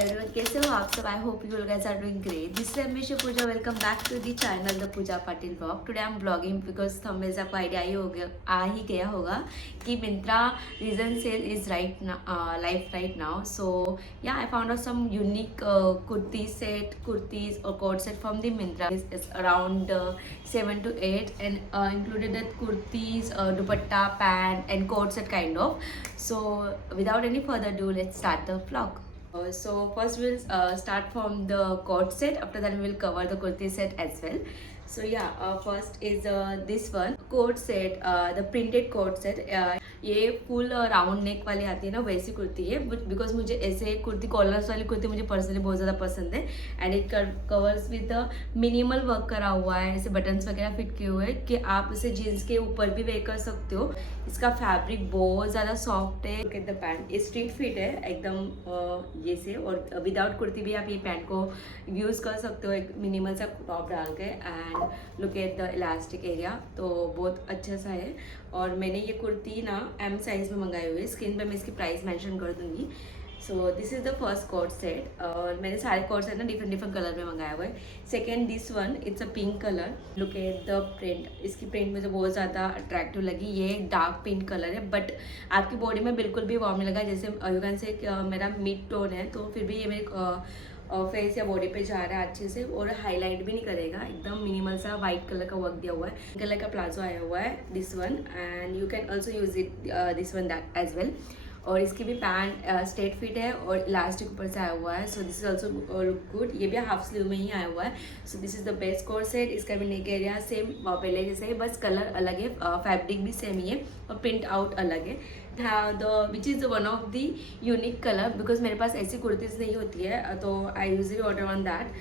Everyone, कैसे हो आप सब? I hope you guys are doing great. This is Amisha Pooja. Welcome back to the channel the Pooja Patil vlog. Today I am blogging because thumbnail से आपको idea आ ही गया होगा कि Myntra reason sale is right live right now. So ya I found out some unique kurtis और coat set from the Myntra. Is around 7 to 8 and included that kurtis, dupatta, pant and coat set kind of. So without any further ado, let's start the vlog. So first we'll start from the coat set. After that we will cover the kurti set as well. So yeah, first is this one coat set, the printed coat set. ये full round neck वाली आती है ना, वैसी कुर्ती है. Because मुझे ऐसे kurti callers वाली कुर्ती मुझे पर्सनली बहुत ज़्यादा पसंद है. And it covers with minimal work करा हुआ है, ऐसे बटन्स वगैरह फिट किए हुए हैं कि आप इसे जीन्स के ऊपर भी वेयर कर सकते हो. इसका फैब्रिक बहुत ज़्यादा सॉफ्ट है. Look at the pant, street fit है एकदम ये से. और विदाउट कुर्ती भी आप ये पैंट को यूज़ कर सकते हो एक मिनिमल सा टॉप डाल के. And look at the elastic area, तो बहुत अच्छा सा है. और मैंने ये कुर्ती ना एम साइज़ में मंगाई हुई है. स्क्रीन पे मैं इसकी प्राइस मेंशन कर दूंगी. So this is the first coat set. और मैंने सारे कोट सेट ना डिफरेंट कलर में मंगाया हुआ है. Second this one, it's a pink colour. Look at the print. इसकी प्रिंट मुझे बहुत ज़्यादा अट्रैक्टिव लगी. ये डार्क पिंक कलर है बट आपकी बॉडी में बिल्कुल भी वार्म नहीं लगा. जैसे यू कैन से मेरा मिड टोन है तो फिर भी ये मेरे फेस या बॉडी पे जा रहा है अच्छे से. और हाईलाइट भी नहीं करेगा. एकदम मिनिमल सा वाइट कलर का वर्क दिया हुआ है. कलर का प्लाजो आया हुआ है this one. And you can also use it this one that as well. और इसकी भी पैंट स्ट्रेट फिट है और इलास्टिक ऊपर से आया हुआ है. So this is also look good. ये भी हाफ स्लीव में ही आया हुआ है. So this is the best coat set. इसका भी नेक एरिया सेम पहले जैसे है, बस कलर अलग है. फैब्रिक भी सेम ही है और प्रिंट आउट अलग है. Which is one of the unique colour. Because मेरे पास ऐसी कुर्तीज नहीं होती है तो I usually order on that.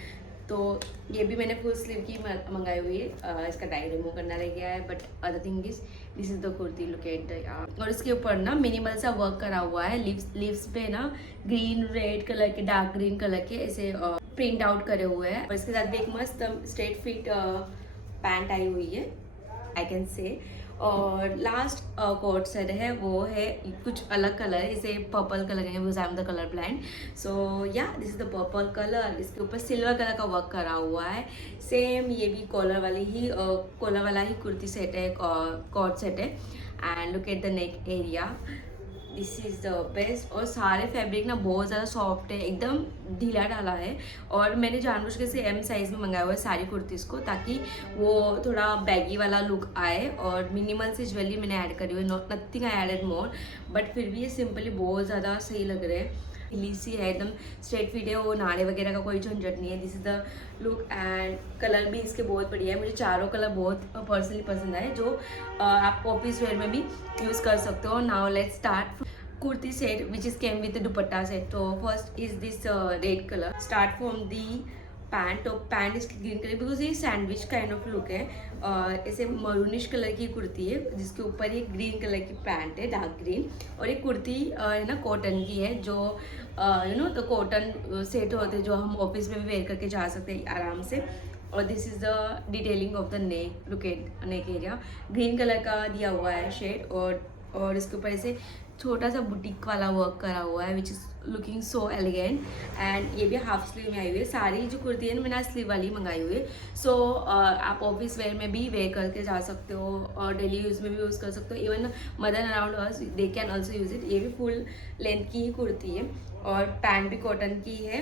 तो ये भी मैंने फुल स्लीव की मंगाई हुई है. इसका डाई रिमूव करना रह गया है but other thing is this is the kurti. Look at the. और इसके ऊपर ना मिनिमल सा वर्क करा हुआ है. लीव्स पे ना ग्रीन रेड कलर के, डार्क ग्रीन कलर के ऐसे प्रिंट आउट करे हुए हैं. और इसके साथ भी एक मस्त स्ट्रेट फिट पैंट आई हुई है आई कैन से. और लास्ट कोट सेट है वो है कुछ अलग कलर है. इसे पर्पल कलर है because I am the colour blind. So ya this is the purple colour. इसके ऊपर सिल्वर कलर का वर्क करा हुआ है. सेम ये भी कॉलर वाला ही कुर्ती सेट है, कोट सेट है. And look at the neck area. This is the best. और सारे फैब्रिक ना बहुत ज़्यादा सॉफ्ट है, एकदम ढीला ढाला है. और मैंने जानबूझ के से एम साइज़ में मंगाया हुआ है सारी कुर्तीज़ को, ताकि वो थोड़ा बैगी वाला लुक आए. और मिनिमल सी ज्वेलरी मैंने ऐड करी हुई है. Nothing I added more. But फिर भी ये सिंपली बहुत ज़्यादा सही लग रहे हैं. हिली है, एकदम स्ट्रेट फिट है. वो नाड़े वगैरह का कोई झंझट नहीं है. This is the look. And colour भी इसके बहुत बढ़िया है. मुझे चारों कलर बहुत पर्सनली पसंद आए, जो आप ऑफिस वेयर में भी यूज़ कर सकते हो. Now let's start kurti set which is came with dupatta set. तो first is this red colour. Start from the pant. तो पैंट इसकी ग्रीन कलर बिकॉज ये सैंडविच काइंड ऑफ लुक है. ऐसे मरूनिश कलर की कुर्ती है जिसके ऊपर ये ग्रीन कलर की पैंट है, डार्क ग्रीन. और ये कुर्ती है ना कॉटन की है, जो यू नो तो कॉटन सेट होते हैं जो हम ऑफिस में भी वेयर करके जा सकते हैं आराम से. और this is the detailing of the neck. Look at neck area. Green colour का दिया हुआ है शेड. और इसके ऊपर ऐसे छोटा सा बुटीक वाला वर्क करा हुआ है which is looking so elegant. And ये भी हाफ स्लीव में आई हुई है. सारी जो कुर्ती है ना मैंने स्लीव वाली मंगाई हुई है. सो आप ऑफिस वेयर में भी वेयर करके जा सकते हो और डेली यूज़ में भी यूज़ कर सकते हो. Even mother around us they can also use it. ये भी फुल लेंथ की ही कुर्ती है. और पैंट भी कॉटन की है.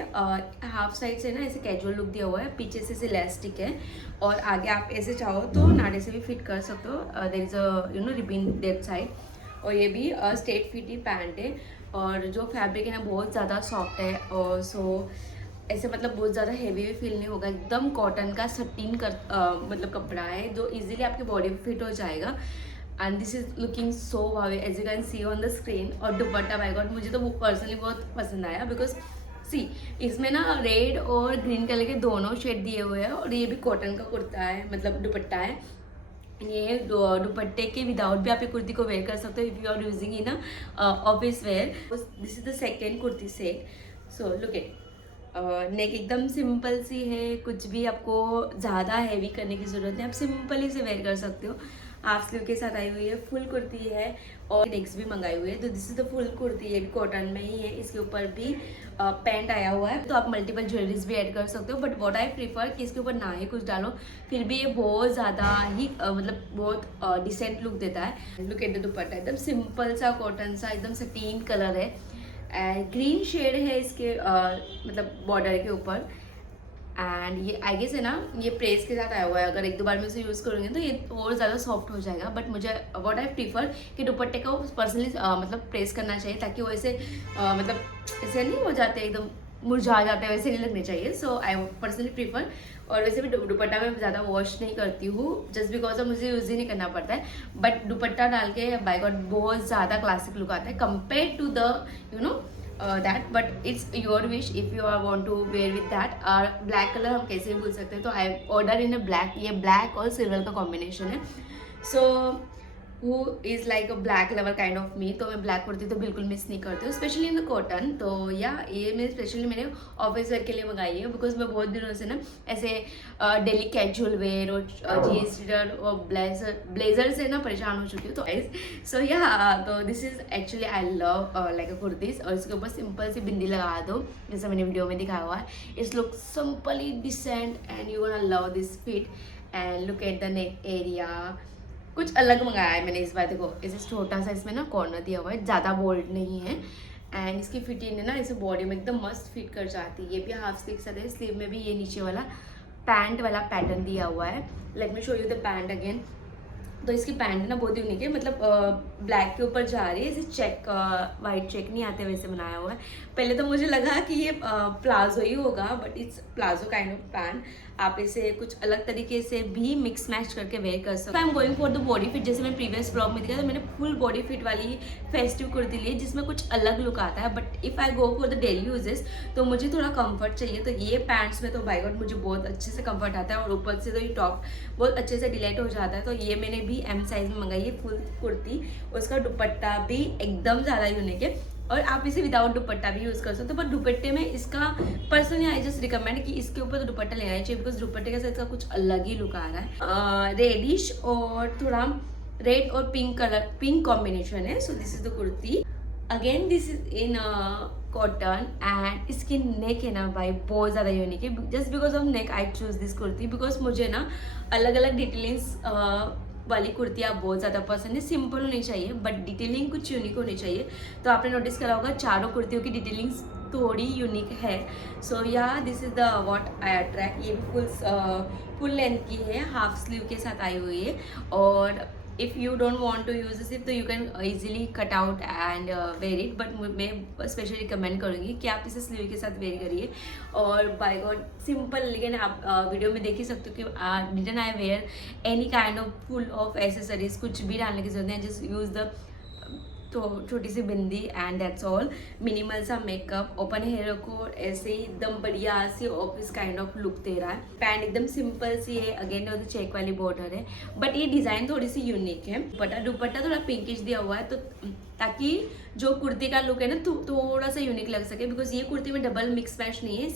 हाफ साइड से ना ऐसे कैजुअल लुक दिया हुआ है, पीछे से इलास्टिक है. और आगे आप ऐसे चाहो तो नाड़े से भी फिट कर सकते हो. There is a you know ribbon that side. और ये भी स्ट्रेट फिट ही पैंट है. और जो फैब्रिक है ना बहुत ज़्यादा सॉफ्ट है. और सो ऐसे मतलब बहुत ज़्यादा हैवी भी फील नहीं होगा. एकदम कॉटन का सटीन मतलब कपड़ा है जो इजीली आपकी बॉडी पे फिट हो जाएगा. And this is looking so wow as you can see on the screen. और दुपट्टा बाय गॉड मुझे तो वो पर्सनली बहुत पसंद आया. बिकॉज सी इसमें ना रेड और ग्रीन कलर के दोनों शेड दिए हुए हैं. और ये भी कॉटन का कुर्ता है, मतलब दुपट्टा है. ये दुपट्टे के विदाउट भी आप ये कुर्ती को वेयर कर सकते हो if you are using in office wear. This is the second kurti set. So look at. Neck एकदम सिंपल सी है, कुछ भी आपको ज़्यादा हैवी करने की ज़रूरत नहीं. आप सिंपली से वेयर कर सकते हो. हाफ स्लीव के साथ आई हुई है, फुल कुर्ती है और नेक्स्ट भी मंगाई हुई है। तो this is the full kurti, ये भी कॉटन में ही है, इसके ऊपर भी पैंट आया हुआ है। तो आप मल्टीपल ज्वेलरीज भी ऐड कर सकते हो, बट व्हाट आई प्रीफर कि इसके ऊपर ना ही कुछ डालो, फिर भी ये बहुत ज़्यादा ही मतलब बहुत डिसेंट लुक देता है। लुक एट द दुपट्टा, एकदम सिंपल सा कॉटन सा एकदम सटीन कलर है एंड ग्रीन शेड है इसके मतलब बॉर्डर के ऊपर। एंड ये आई गेस है ना, ये प्रेस के साथ आया हुआ है, अगर एक दो बार में इसे यूज़ करूँगी तो ये और ज़्यादा सॉफ्ट हो जाएगा। बट मुझे व्हाट आई प्रीफर कि दुपट्टे को पर्सनली मतलब प्रेस करना चाहिए, ताकि वो ऐसे मतलब ऐसे नहीं हो जाते एकदम मुरझा जाते हैं, वैसे नहीं लगने चाहिए। सो आई पर्सनली प्रीफर। और वैसे भी दुपट्टा मैं ज़्यादा वॉश नहीं करती हूँ, जस्ट बिकॉज ऑफ मुझे यूज़ ही नहीं करना पड़ता है। बट दुपट्टा डाल के बाय गॉड बहुत ज़्यादा क्लासिक लुक आता है compare to the you know that. But it's your wish if you are want to wear with that. और ब्लैक कलर हम कैसे भी बोल सकते हैं, तो I order in a black, ये ब्लैक और सिल्वर का कॉम्बिनेशन है। So who is like a black lover kind of me, तो मैं ब्लैक कुर्ती तो बिल्कुल मिस नहीं करती हूँ, स्पेशली इन द कॉटन। तो या ये मैं स्पेशली मैंने ऑफिस वेयर के लिए मंगाई है, बिकॉज मैं बहुत दिनों से ना ऐसे डेली कैजुअल वेयर और जीन्स और ब्लेजर से ना परेशान हो चुकी हूँ। तो सो या तो this is actually I love like अ कुर्तीज। और इसके ऊपर सिंपल सी बिंदी लगा दो, जैसा मैंने वीडियो में दिखाया हुआ है। It's look simply decent and you gonna love this fit. And look at the neck area, कुछ अलग मंगाया है मैंने इस बार। देखो ऐसे छोटा सा इसमें ना कॉर्नर दिया हुआ है, ज़्यादा बोल्ड नहीं है। एंड इसकी फिटिंग है ना इसे बॉडी में एकदम मस्त फिट कर जाती है। ये भी हाफ स्लीव साथ है, स्लीव में भी ये नीचे वाला पैंट वाला पैटर्न दिया हुआ है। Let me show you the pant again. तो इसकी पैंट ना बहुत यूनिक है, मतलब ब्लैक के ऊपर जा रही है, इसे चेक वाइट चेक नहीं आते वैसे बनाया हुआ है। पहले तो मुझे लगा कि ये प्लाजो ही होगा, but it's palazzo kind of pant. आप इसे कुछ अलग तरीके से भी मिक्स मैच करके वेयर कर सकते हो। I am going for the body fit, जैसे मैं प्रीवियस ब्लॉग में दिखाया, तो मैंने फुल बॉडी फिट वाली फेस्टिव कुर्ती ली जिसमें कुछ अलग लुक आता है। But if I go for the daily uses तो मुझे थोड़ा कंफर्ट चाहिए, तो ये पैंट्स में तो बाय गॉड मुझे बहुत अच्छे से कंफर्ट आता है। और ऊपर से तो ये टॉप बहुत अच्छे से डिलेट हो जाता है। तो ये मैंने भी एम साइज में मंगाई है फुल कुर्ती। उसका दुपट्टा भी एकदम ज़्यादा यूनिक है, और आप इसे विदाउट दुपट्टा भी यूज़ कर सकते हो। पर दुपट्टे में इसका पर्सनली आई जस्ट रिकमेंड कि इसके ऊपर तो दुपट्टा लेना ही चाहिए, बिकॉज दुपट्टे के साथ इसका कुछ अलग ही लुक आ रहा है। रेडिश और थोड़ा रेड और पिंक कलर, पिंक कॉम्बिनेशन है। So this is the kurti again, this is in cotton. And इसकी नेक है ना भाई बहुत ज़्यादा यूनिक है। Just because of neck I choose this kurti, because मुझे ना अलग अलग डिटेलिंग्स वाली कुर्तियाँ बहुत ज़्यादा पसंद है। सिंपल होनी चाहिए बट डिटेलिंग कुछ यूनिक होनी चाहिए। तो आपने नोटिस करा होगा चारों कुर्तियों की डिटेलिंग्स थोड़ी यूनिक है। सो ya this is the what I attract. ये भी फुल लेंथ की है, हाफ स्लीव के साथ आई हुई है। और if you don't want to use this तो you can easily cut out and wear it. But मैं स्पेशली रिकमेंड करूँगी कि आप इसे स्लीव के साथ वेयर करिए। और बाय गॉड सिंपल, लेकिन आप वीडियो में देख ही सकते हो कि didn't I wear any kind of full of accessories, कुछ भी डालने की जरूरत नहीं है। जस्ट यूज़ द तो छोटी सी बिंदी एंड दैट्स ऑल। मिनिमल सा मेकअप, ओपन हेयर को ऐसे ही एकदम बढ़िया सी ऑफिस काइंड ऑफ लुक दे रहा है। पैंट एकदम सिंपल सी है, अगेन और चेक वाली बॉर्डर है, बट ये डिज़ाइन थोड़ी सी यूनिक है। दुपट्टा थोड़ा पिंकिश दिया हुआ है, तो ताकि जो कुर्ती का लुक है ना थोड़ा सा यूनिक लग सके। बिकॉज ये कुर्ती में डबल मिक्स मैच नहीं है,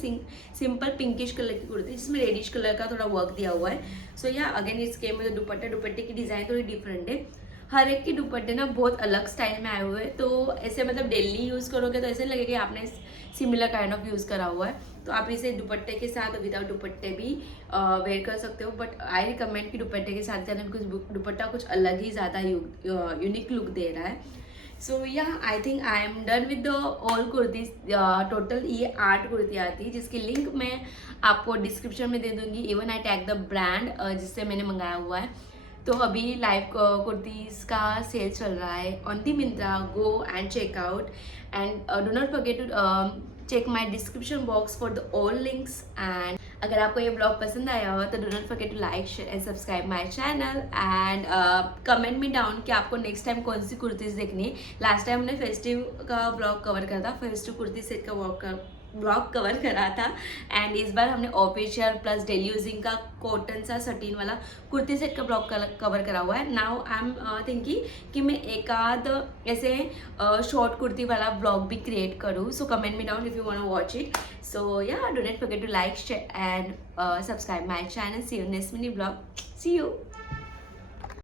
सिंपल पिंकिश कलर की कुर्ती जिसमें रेडिश कलर का थोड़ा वर्क दिया हुआ है। सो या अगेन इसके में दुपट्टे की डिज़ाइन थोड़ी डिफरेंट है। हर एक के दुपट्टे ना बहुत अलग स्टाइल में आए हुए हैं, तो ऐसे मतलब डेली यूज़ करोगे तो ऐसे लगेगा कि आपने सिमिलर काइंड ऑफ यूज़ करा हुआ है। तो आप इसे दुपट्टे के साथ और विदाउट दुपट्टे भी वेयर कर सकते हो। बट आई रिकमेंड कि दुपट्टे के साथ जाना, बिकॉज दुपट्टा कुछ अलग ही ज़्यादा यूनिक लुक दे रहा है। सो ya I think I am done with the all kurtis. Total ये 8 कुर्तियाँ आती है, जिसकी लिंक मैं आपको डिस्क्रिप्शन में दे दूँगी। Even I tag the brand जिससे मैंने मंगाया हुआ है। तो अभी लाइव कुर्तीज़ का सेल चल रहा है on the Myntra. Go and check out and do not forget to check my description box for the all links. And अगर आपको ये ब्लॉग पसंद आया हो तो do not forget to like, share and subscribe my channel. And comment में down कि आपको नेक्स्ट टाइम कौन सी कुर्तीज़ देखनी है। लास्ट टाइम हमने फेस्टिव का ब्लॉग कवर करा था, फेस्टिव कुर्ती सेट का ब्लॉग कवर करा था। एंड इस बार हमने ऑफिशियल प्लस डेली यूजिंग का कॉटन सा सटीन वाला कुर्ती सेट का ब्लॉग कवर करा हुआ है। नाउ आई एम थिंकिंग कि मैं एक आध ऐसे शॉर्ट कुर्ती वाला ब्लॉग भी क्रिएट करूँ। So comment me down if you want to watch it. So ya do not forget to like, share and subscribe my channel. See you next mini blog. See you.